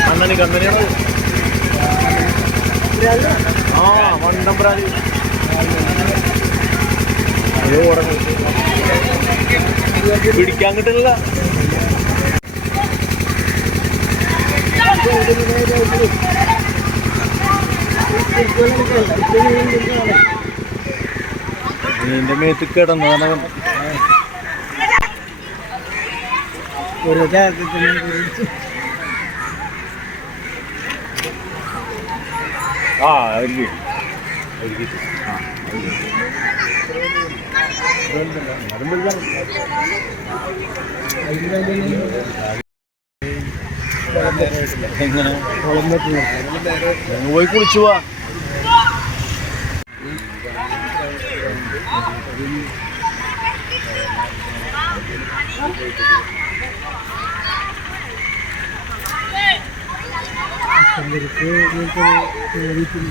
കണ്ണനി കണ്ണനിയാണോ ആ മണ്ടമ്പ്രാതി അയ്യോ ഉറങ്ങി പിടിക്കാൻ കിട്ടുന്നില്ല നിന്റെ മേത്ത് കിടന്നു ഒരു ആ എങ്ങനെ? പോയി കുളിച്ചു പോവാ. అందరికీ రీతిని